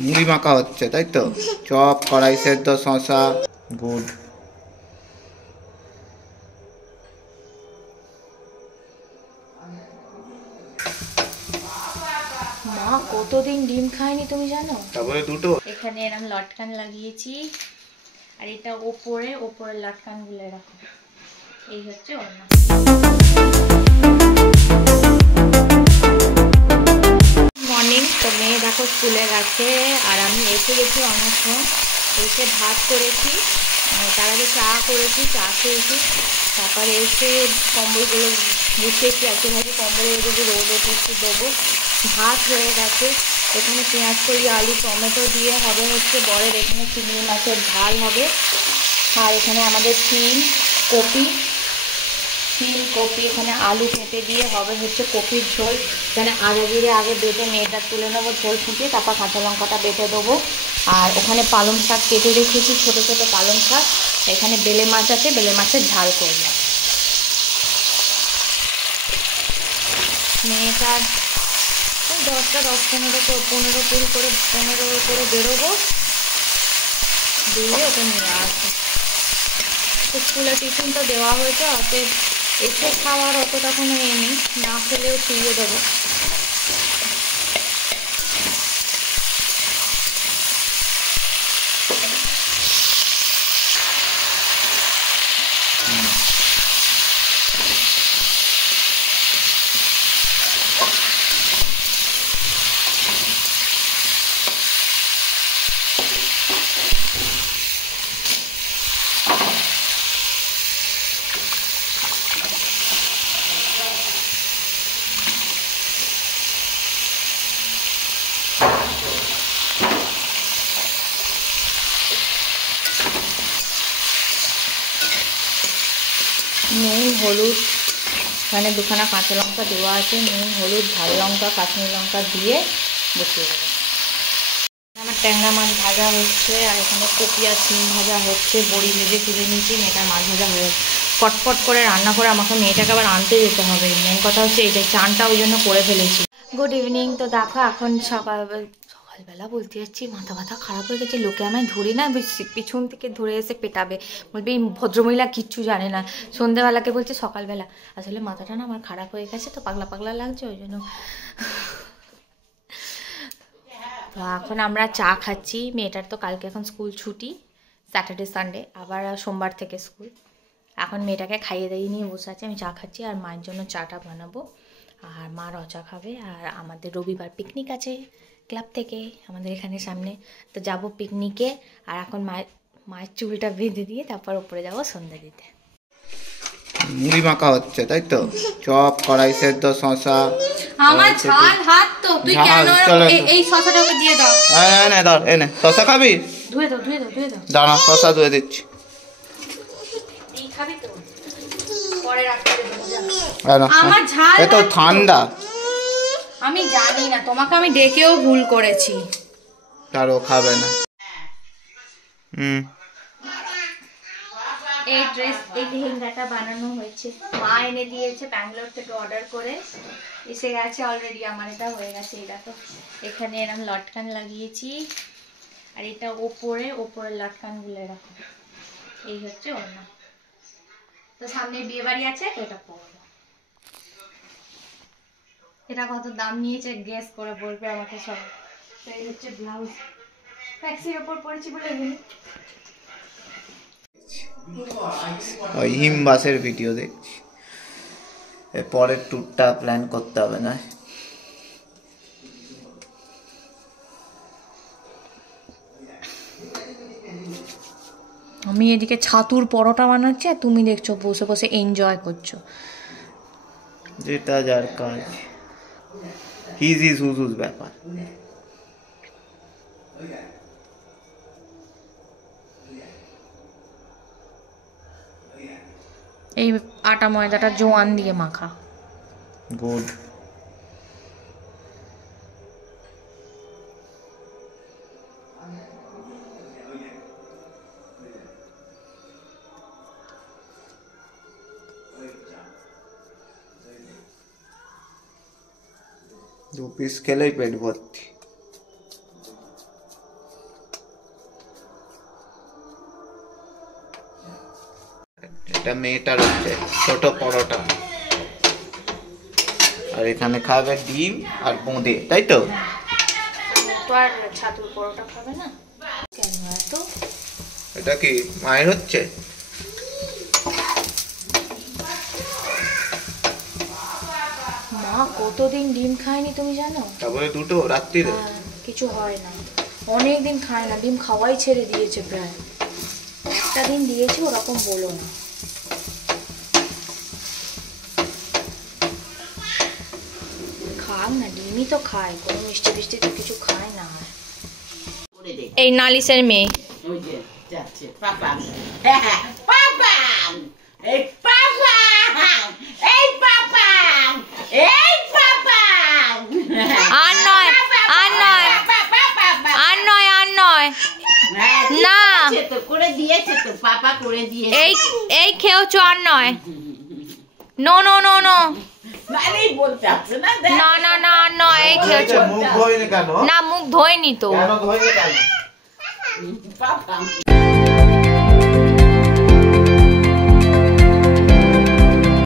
মুড়ি মাখা হচ্ছে, তাই তো? চপ, কড়াই সেদ্ধ, শশা। গুড। মা কতদিন ডিম খায়নি তুমি জানো? তারপরে দুটো এখানে এরকম লটকান লাগিয়েছি, আর এটা ওপরে লটকান গুলো রাখো। এই হচ্ছে ওড়না। মর্নিং। তো মেয়ে দেখো স্কুলে গেছে, আর আমি এসে গেছি অনেকক্ষণ। এসে ভাত করেছি, তার আগে চা করেছি, চা খেয়েছি। তারপরে এসে কম্বলগুলো গুছিয়েছি, একটু ভাবি কম্বলের যদি রোদ একটু দেবো। ভাত হয়ে গেছে। এখানে পেঁয়াজ কলি, আলু, টমেটো দিয়ে হবে হচ্ছে বরের এখানে চিংড়ি মাছের ঝাল হবে। আর এখানে আমাদের সিম কপি এখানে আলু কেটে দিয়ে হবে হচ্ছে কপির ঝোল। এখানে আদা জিরে আগে বেটে মেয়েটা তুলে নেবো, ঝোল ফুটিয়ে তারপর কাঁচা লঙ্কাটা বেটে দেবো। আর ওখানে পালং শাক কেটে রেখেছি, ছোটো ছোটো পালং শাক। এখানে বেলে মাছ আছে, বেলে মাছের ঝাল করবো। মেয়েটার ওই 10-15 করে বেরোবো, দিয়ে ওকে নিয়ে আসবো। তো স্কুলে টিফিন তো দেওয়া হয়েছে, অতএব এসে খাওয়ার অতটা কোনো নেই, না খেলেও শুয়ে দেবো। নুন হলুদ মানে দুখানা কাঁচা লঙ্কা দেওয়া আছে, নুন হলুদ ঝাল লঙ্কা কাশ্মীরি লঙ্কা দিয়ে বসিয়ে দেবো। আমার ট্যাংরা মাছ ভাজা হচ্ছে, আর এখানে কপি আর সিম ভাজা হচ্ছে, বড়ি ভেজে তুলে নিয়েছি, মেয়েটার মাছ ভাজা হয়ে যাচ্ছে। পটপট করে রান্না করে আমাকে মেয়েটাকে আবার আনতে যেতে হবে। মেন কথা হচ্ছে এই যে চানটা ওই জন্য করে ফেলেছি। Good evening. তো দেখো এখন সকালবেলা বলতে যাচ্ছি, মাথা ব্যথা খারাপ হয়ে গেছে। লোকে আমায় ধরে না পিছন থেকে ধরে এসে পেটাবে, বলবে এই ভদ্রমহিলা কিচ্ছু জানে না। সন্ধ্যেবেলাকে বলছে সকালবেলা। আসলে মাথাটা না আমার খারাপ হয়ে গেছে, তো পাগলা পাগলা লাগছে, ওই জন্য। তো এখন আমরা চা খাচ্ছি। মেয়েটার তো কালকে এখন স্কুল ছুটি, স্যাটারডে সানডে, আবার সোমবার থেকে স্কুল। এখন মেয়েটাকে খাইয়ে দাইয়ে নিয়ে বসে আছে, আমি চা খাচ্ছি। আর মায়ের জন্য চাটা বানাবো, আর মা রচা খাবে। আর আমাদের রবিবার পিকনিক আছে ক্লাব থেকে আমাদের এখানে সামনে, তো যাব পিকনিকে। আর এখন মায়ের চুলটা বেঁধে দিয়ে তারপর উপরে যাব সন্ধ্যা দিতে। মুড়ি মাখা হচ্ছে, তাই তো? চপ, কড়াই সেদ্ধ, শশা। আমার ঝাল হাত তো, তুই কেন এই শশাটাকে দিয়ে দাও। এনে ধর, এনে শশা খাবি? ধুয়ে দাও দাঁড়া, শশা ধুয়ে দিচ্ছি। এই খাবি তো, পরে রাখতে দেবো। আমার ঝাল এত ঠান্ডা। আমি জানি না, তোমাকে আমি ডেকেও ভুল করেছি। তারও খাবে না। এই লেহেঙ্গাটা বানানো হয়েছে, মা এনে দিয়েছে ব্যাঙ্গালোর থেকে অর্ডার করে, এসে গেছে অলরেডি। আমার এটা হয়ে গেছে। এটা তো এখানে এরকম লটকান লাগিয়েছি, আর এটা ওপরে লটকানগুলো রাখো। এই হচ্ছে ওড়না। তো সামনে বিয়ে বাড়ি আছে, তো এটা পরবো। এটা কত দাম নিয়েছে গেস করে বলবে আমাকে সব। এই হচ্ছে ব্লাউজ, ট্যাক্সির ওপর পরেছি বলে ওই হিমবাসের ভিডিও দেখছি। পরের ট্যুরটা প্ল্যান করতে হবে না? আমি এদিকে ছাতুর পরোটা বানাচ্ছি, আর তুমি দেখছো বসে বসে এনজয় করছো। যেটা যার কাজ, হিজ হুজুজ ব্যাপার। এই আটা ময়দাটা জোয়ান দিয়ে মাখা। গুড। দু পিস খেলেই পেট ভর্তি। এটা মেয়েটার হচ্ছে ছোট পরোটা, আর এখানে খাবে ডিম আর বোঁদে, তাই তো? তো আর ছাতুর পরোটা খাবে না কেন এত? এটা কি মায়ের হচ্ছে? মা কতদিন ডিম খায়নি তুমি জানো? তারপরে দুটো রাত্রিরে? কিছু হয় না, অনেক দিন খায় না, ডিম খাওয়াই ছেড়ে দিয়েছে প্রায়। একটা দিন দিয়েছে, ওরকম বলো না। খাক না, ডিমই তো খায়, কোনো মিষ্টি ফিষ্টি তো কিছু খায় না। এই নালিশের মেয়ে আর নয়, আর নয়, আর নয়, আর নয়, না এই এই খেয়েছো, আর নয়। নো নো নো নো, না না না, আর নয়, এই খেয়েছো। মুখ ধোয়নি কেন? না মুখ ধোয়নি তো। কেন ধোয়নি কেন?